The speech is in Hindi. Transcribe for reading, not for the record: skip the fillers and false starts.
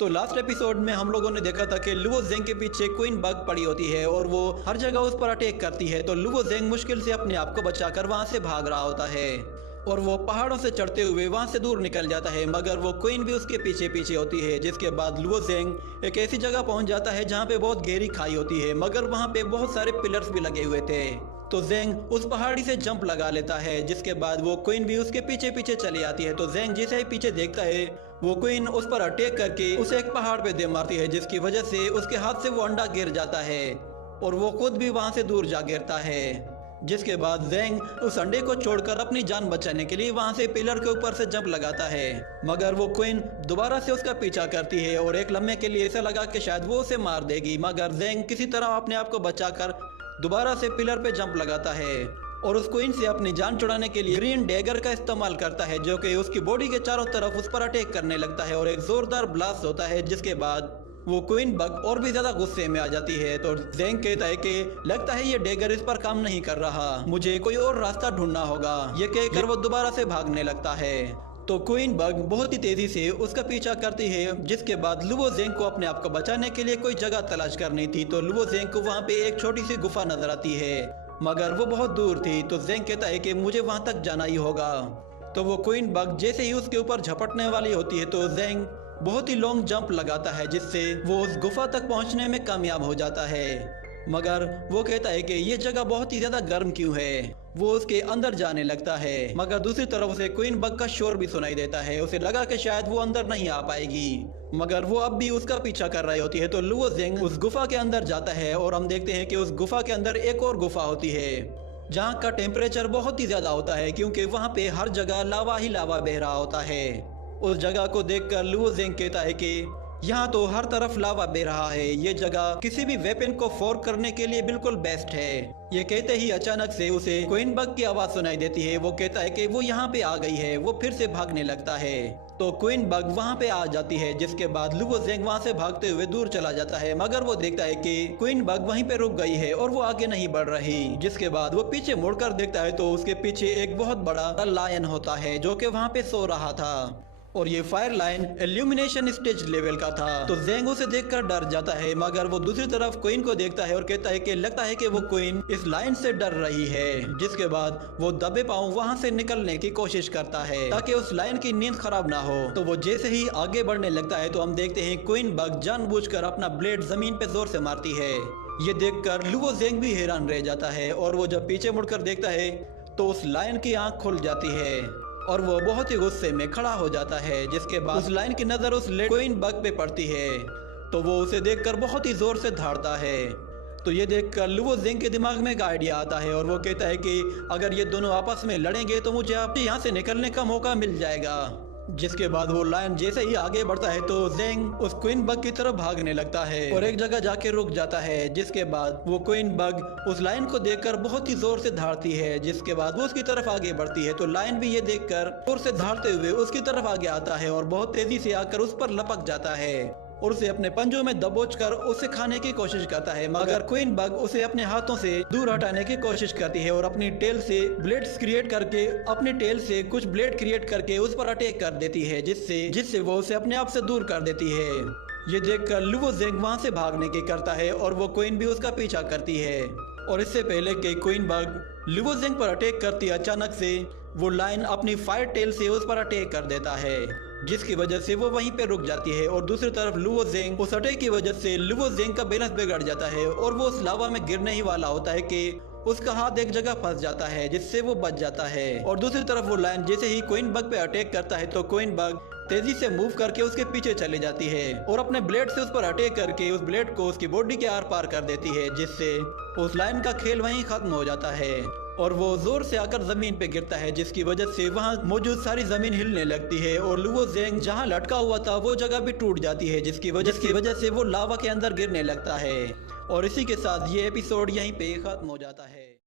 तो लास्ट एपिसोड में हम लोगों ने देखा था कि लुओ ज़ेंग के पीछे क्वीन बग पड़ी होती है और वो हर जगह उस पर अटैक करती है। तो लुओ ज़ेंग मुश्किल से अपने आप को बचाकर वहां से भाग रहा होता है और वो पहाड़ों से चढ़ते हुए वहां से दूर निकल जाता है, मगर वो क्वीन भी उसके पीछे पीछे होती है। जिसके बाद लुओ ज़ेंग एक ऐसी जगह पहुंच जाता है जहां पे बहुत गहरी खाई होती है, मगर वहां पे बहुत सारे पिलर्स भी लगे हुए थे। तो ज़ेंग उस पहाड़ी से जंप लगा लेता है, जिसके बाद वो क्वीन भी उसके पीछे पीछे चली आती है। तो ज़ेंग जिसे ही पीछे देखता है वो क्वीन उस पर अटैक करके उसे एक पहाड़ पे दे मारती है, जिसकी वजह से उसके हाथ से वो अंडा गिर जाता है और वो खुद भी वहां से दूर जा गिरता है। जिसके बाद ज़ेंग उस अंडे को छोड़कर अपनी जान बचाने के लिए वहां से पिलर के ऊपर से जंप लगाता है, मगर वो क्वीन दोबारा से उसका पीछा करती है और एक लम्हे के लिए ऐसा लगा कि शायद वो उसे मार देगी, मगर ज़ेंग किसी तरह अपने आप को बचाकर दोबारा से पिलर पे जंप लगाता है और उस क्वीन से अपनी जान छुड़ाने के लिए ग्रीन डैगर का इस्तेमाल करता है, जो कि उसकी बॉडी के चारों तरफ उस पर अटैक करने लगता है और एक जोरदार ब्लास्ट होता है। जिसके बाद वो क्वीन बग और भी ज्यादा गुस्से में आ जाती है। तो ज़ेंग कहता है कि लगता है ये डैगर इस पर काम नहीं कर रहा, मुझे कोई और रास्ता ढूंढना होगा। ये कहकर वो दोबारा से भागने लगता है। तो क्वीन बग बहुत ही तेजी से उसका पीछा करती है। जिसके बाद लुओ ज़ेंग को अपने आप को बचाने के लिए कोई जगह तलाश करनी थी। तो लुओ ज़ेंग को वहाँ पे एक छोटी सी गुफा नजर आती है, मगर वो बहुत दूर थी। तो ज़ेंग कहता है कि मुझे वहां तक जाना ही होगा। तो वो क्वीन बग जैसे ही उसके ऊपर झपटने वाली होती है तो ज़ेंग बहुत ही लॉन्ग जंप लगाता है, जिससे वो उस गुफा तक पहुंचने में कामयाब हो जाता है। मगर वो कहता है कि ये जगह बहुत ही ज्यादा गर्म क्यों है। वो उसके अंदर जाने लगता है, मगर दूसरी तरफ उसे क्वीन बग का शोर भी सुनाई देता है। उसे लगा कि शायद वो अंदर नहीं आ पाएगी, मगर वो अब भी उसका पीछा कर रही होती है। तो लुओ ज़ेंग उस गुफा के अंदर जाता है और हम देखते हैं कि उस गुफा के अंदर एक और गुफा होती है जहाँ का टेम्परेचर बहुत ही ज्यादा होता है, क्योंकि वहाँ पे हर जगह लावा ही लावा बह रहा होता है। उस जगह को देखकर लुओ ज़ेंग कहता है कि यहाँ तो हर तरफ लावा बह रहा है, ये जगह किसी भी वेपन को फोर्क करने के लिए बिल्कुल बेस्ट है। ये कहते ही अचानक से उसे क्वीन बग की आवाज सुनाई देती है। वो कहता है कि वो यहाँ पे आ गई है। वो फिर से भागने लगता है तो क्वीन बग वहाँ पे आ जाती है। जिसके बाद लुओ ज़ेंग वहाँ से भागते हुए दूर चला जाता है, मगर वो देखता है कि क्वीन बग वहीं पे रुक गई है और वो आगे नहीं बढ़ रही। जिसके बाद वो पीछे मुड़कर देखता है तो उसके पीछे एक बहुत बड़ा लायन होता है जो कि वहाँ पे सो रहा था और ये fire line illumination stage level का था। तो ज़ेंग उसे देखकर डर जाता है, मगर वो दूसरी तरफ क्वीन को देखता है और कहता है कि लगता है कि वो क्वीन इस लाइन से डर रही है। जिसके बाद वो दबे पांव वहां से निकलने की कोशिश करता है ताकि उस लाइन की नींद खराब ना हो। तो वो जैसे ही आगे बढ़ने लगता है तो हम देखते हैं क्वीन बग जानबूझकर अपना ब्लेड जमीन पे जोर से मारती है। ये देखकर लुओ ज़ेंग भी हैरान रह जाता है और वो जब पीछे मुड़कर देखता है तो उस लायन की आंख खुल जाती है और वो बहुत ही गुस्से में खड़ा हो जाता है। जिसके बाद उस लाइन की नजर उस क्वीन बग पे पड़ती है तो वो उसे देखकर बहुत ही जोर से दहाड़ता है। तो ये देखकर लुओ ज़ेंग के दिमाग में एक आइडिया आता है और वो कहता है कि अगर ये दोनों आपस में लड़ेंगे तो मुझे आपके यहाँ से निकलने का मौका मिल जाएगा। जिसके बाद वो लायन जैसे ही आगे बढ़ता है तो ज़ेंग उस क्वीन बग की तरफ भागने लगता है और एक जगह जाके रुक जाता है। जिसके बाद वो क्वीन बग उस लायन को देखकर बहुत ही जोर से दहाड़ती है। जिसके बाद वो उसकी तरफ आगे बढ़ती है तो लायन भी ये देखकर जोर से दहाड़ते हुए उसकी तरफ आगे आता है और बहुत तेजी से आकर उस पर लपक जाता है और उसे अपने पंजों में दबोचकर उसे खाने की कोशिश करता है, मगर क्वीन बग उसे अपने हाथों से दूर हटाने की कोशिश करती है और अपनी टेल से ब्लेड्स क्रिएट करके अपनी टेल से कुछ ब्लेड क्रिएट करके उस पर अटैक कर देती है, जिससे वो उसे अपने आप से दूर कर देती है। ये देखकर लुओ ज़ेंग वहां से भागने की करता है और वो क्वीन भी उसका पीछा करती है। और इससे पहले कि क्वीन बग लुओ ज़ेंग पर अटैक करती अचानक से वो लायन अपनी फायर टेल से उस पर अटैक कर देता है, जिसकी वजह से वो वहीं पे रुक जाती है। और दूसरी तरफ लुओ ज़ेंग उस अटैक की वजह से लुओ ज़ेंग का बैलेंस बिगड़ जाता है और वो उस लावा में गिरने ही वाला होता है कि उसका हाथ एक जगह फंस जाता है, जिससे वो बच जाता है। और दूसरी तरफ वो लायन जैसे ही क्वीन बग पे अटैक करता है तो क्वीन बग तेजी से मूव करके उसके पीछे चली जाती है और अपने ब्लेड से उस पर अटैक करके उस ब्लेड को उसकी बॉडी के आर पार कर देती है, जिससे उस लायन का खेल वहीं खत्म हो जाता है और वो जोर से आकर जमीन पे गिरता है, जिसकी वजह से वहाँ मौजूद सारी जमीन हिलने लगती है और लुओ ज़ेंग जहाँ लटका हुआ था वो जगह भी टूट जाती है, जिसकी वजह से वो लावा के अंदर गिरने लगता है। और इसी के साथ ये एपिसोड यहीं पे खत्म हो जाता है।